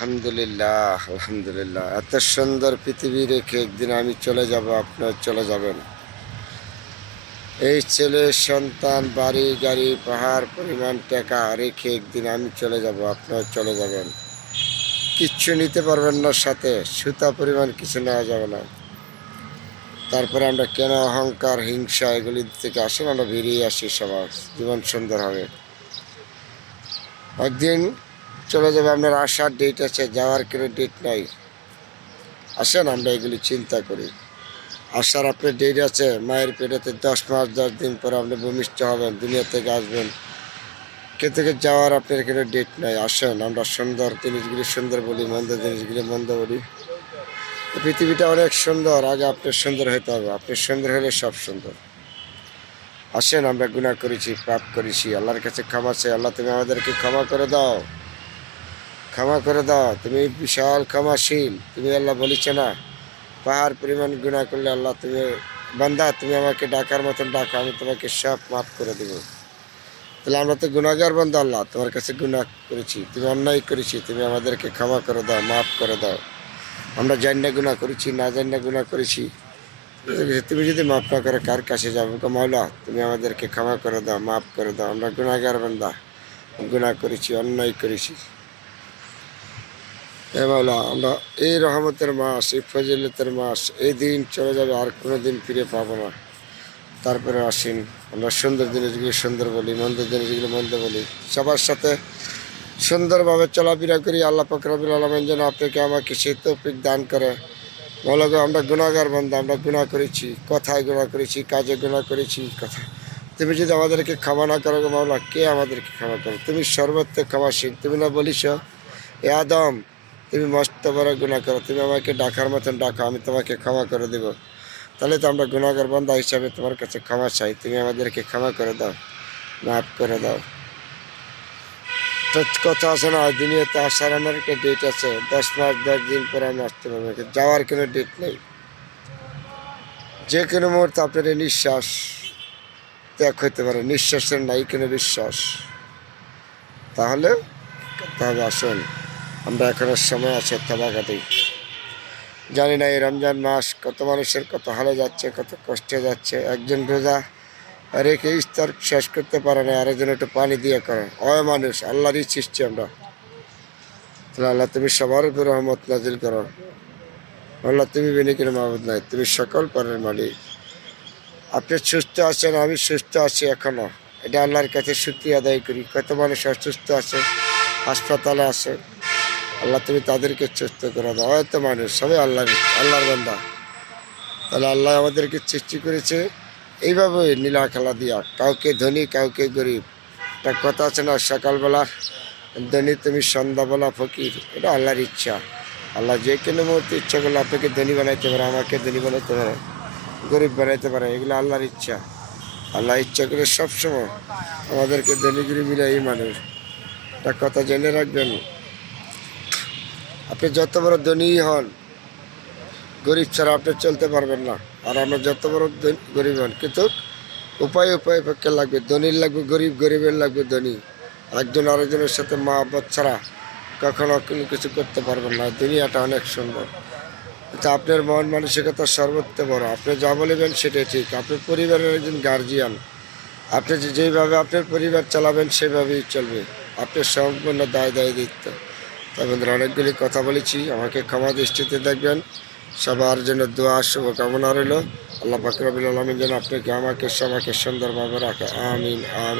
আলহামদুলিল্লাহ, আলহামদুলিল্লাহ। এত সুন্দর পৃথিবী রেখে একদিন আমি চলে যাব, আপনার চলে যাবেন। এই ছেলে সন্তান, বাড়ি গাড়ি, পাহাড় পরিমাণ টাকা রেখে একদিন আমি চলে যাব, আপনার চলে যাবেন। কিচ্ছু নিতে পারবেন না, সাথে সুতা পরিমাণ কিছু নেওয়া যাবে না। তারপরে আমরা কেন অহংকার, হিংসা এগুলি থেকে আসলে আমরা বেরিয়ে আসি, সবার জীবন সুন্দর হবে। একদিন চলে যাবে, আপনার আসার ডেট আছে, যাওয়ার কোনো ডেট নাই। আসেন আমরা এগুলি চিন্তা করি। আসার আপনার ডেট আছে, মায়ের পেটেতে 10 মাস 10 দিন পর আপনি ভূমিষ্ঠ হবেন, দুনিয়া থেকে আসবেন। কে থেকে যাওয়ার আপনার কোনো ডেট নাই। আসেন আমরা সুন্দর জিনিসগুলি সুন্দর বলি, মন্দ জিনিসগুলি মন্দ বলি। পৃথিবীটা অনেক সুন্দর, আগে আপনার সুন্দর হতে হবে। আপনি সুন্দর হলে সব সুন্দর। আসেন আমরা গুনাহ করেছি, পাপ করেছি, আল্লাহর কাছে ক্ষমা চাই। আল্লাহ তুমি আমাদেরকে ক্ষমা করে দাও, ক্ষমা করে দাও। তুমি বিশাল ক্ষমাশীল। তুমি আল্লাহ বলিছ না, পাহাড় পরিমাণ গুনাহ করলে আল্লাহ তুমি বান্দা তুমি আমাকে ডাকার মতন ডাকা, আমি তোমাকে সব মাফ করে দেবো। তাহলে আমরা তো গুনাহগার বান্দা, আল্লাহ তোমার কাছে গুনাহ করেছি, তুমি অন্যায় করেছি, তুমি আমাদেরকে ক্ষমা করে দাও, মাফ করে দাও। আমরা জানি না গুনাহ করেছি, না জানি না গুনাহ করেছি। তুমি যদি মাফ না করো কার কাছে যাবো? মাওলা তুমি আমাদেরকে ক্ষমা করে দাও, মাফ করে দাও। আমরা গুনাহগার বান্দা, গুনাহ করেছি, অন্যায় করেছি। এ মাওলা, আমরা এই রহমতের মাস, এই ফজিলতের মাস, এই দিন চলে যাবে, আর কোনো দিন ফিরে পাবো না। তারপরে আসেন আমরা সুন্দর জিনিসগুলি সুন্দর বলি, মন্দ জিনিসগুলি মন্দ বলি। সবার সাথে সুন্দরভাবে চলাফেরা করি। আল্লাহ পাক রব্বুল আলামিন যেন আপনাকে আমাকে সেই তৌফিক দান করে। মৌলা গো, আমরা গুনাহগার বান্দা, আমরা গুনাহ করেছি, কথায় গুনাহ করেছি, কাজে গুনাহ করেছি। কথা তুমি যদি আমাদেরকে ক্ষমা না করো গো মাওলা, কে আমাদেরকে ক্ষমা করো? তুমি সর্বত্র ক্ষমাশীল। তুমি না বলিস, এ আদম তুমি মস্ত বড় গুনাহ করো, তুমি আমাকে ডাকার মতন ডাকো, আমি তোমাকে ক্ষমা করে দেব। তাহলে তো আমরা গুনাহগার বান্দা হিসাবে তোমার কাছে ক্ষমা চাই। তুমি আমাদেরকে ক্ষমা করে দাও, মাফ করে দাও। তো কথা আছে না, দুনিয়াতে আসার আমার একটা ডেট আছে, 10 মাস 10 দিন পরে আমি আসতে পারবো, যাওয়ার কোনো ডেট নেই। যে কোনো মুহূর্তে আপনার এই নিঃশ্বাস ত্যাগ হইতে পারে, নিঃশ্বাসের নাই কোনো বিশ্বাস। তাহলে আসুন আমরা এখনো সময় আছে, তবা কাটি। জানি না এই রমজান মাস কত মানুষের কত হালে যাচ্ছে, কত কষ্টে যাচ্ছে। একজন রোজা রেখে ইফতার শেষ করতে পারে না, আরেকজন একটু পানি দিয়ে করে। মানুষ আল্লাহরই সৃষ্টি আমরা। তাহলে আল্লাহ তুমি সবার উপর রহমত নাজিল করো। আল্লাহ তুমি বিনি কোনো মাহবুদ নাই, তুমি সকল পরের মালিক। আপনি সুস্থ আছেন, আমি সুস্থ আছি এখনো, এটা আল্লাহর কাছে শুকরিয়া আদায় করি। কত মানুষ অসুস্থ আছে, হাসপাতালে আছে, আল্লাহ তুমি তাদেরকে সুস্থ করে দাও। হয়তো মানুষ সবাই আল্লাহর বান্দা। তাহলে আল্লাহ আমাদেরকে সৃষ্টি করেছে এইভাবে নীলা খেলা দিয়া, কাউকে ধনী কাউকে গরিব। একটা কথা আছে না, সকালবেলা ধনী তুমি, সন্ধ্যাবেলা ফকির। এটা আল্লাহর ইচ্ছা। আল্লাহ যে কোনো মুহূর্তে ইচ্ছা করলে আপনাকে ধনী বানাইতে পারে, আমাকে ধনী বানাইতে পারে, গরিব বানাইতে পারে। এগুলো আল্লাহর ইচ্ছা। আল্লাহ ইচ্ছা করে সবসময় আমাদেরকে ধনী গরিব মিলে এই মানুষ। একটা কথা জেনে রাখবেন, আপনি যত বড় ধনীই হন, গরিব ছাড়া আপনি চলতে পারবেন না। আর আমরা যত বড় গরিব হন, কিন্তু উপায় পক্ষে লাগবে, ধনীর লাগবে গরিব, গরিবের লাগবে ধনী। একজন আরেকজনের সাথে মহব্বত ছাড়া কখনো কোনো কিছু করতে পারবেন না। দুনিয়াটা অনেক সুন্দর। আচ্ছা, আপনার মন মানসিকতা সর্বত্র বড়। আপনি যা বলবেন সেটাই ঠিক। আপনার পরিবারের একজন গার্জিয়ান, আপনি যেইভাবে আপনার পরিবার চালাবেন সেভাবেই চলবে। আপনার সম্পূর্ণ দায়িত্ব। তাই বন্ধুরা, অনেকগুলি কথা বলেছি, আমাকে ক্ষমা দৃষ্টিতে দেখবেন। সবার জন্য দোয়া শুভকামনা রইল। আল্লাহ পাক রব্বুল আলামিন যেন আপনাকে আমাকে সবাইকে সুন্দরভাবে রাখে। আমিন আমিন।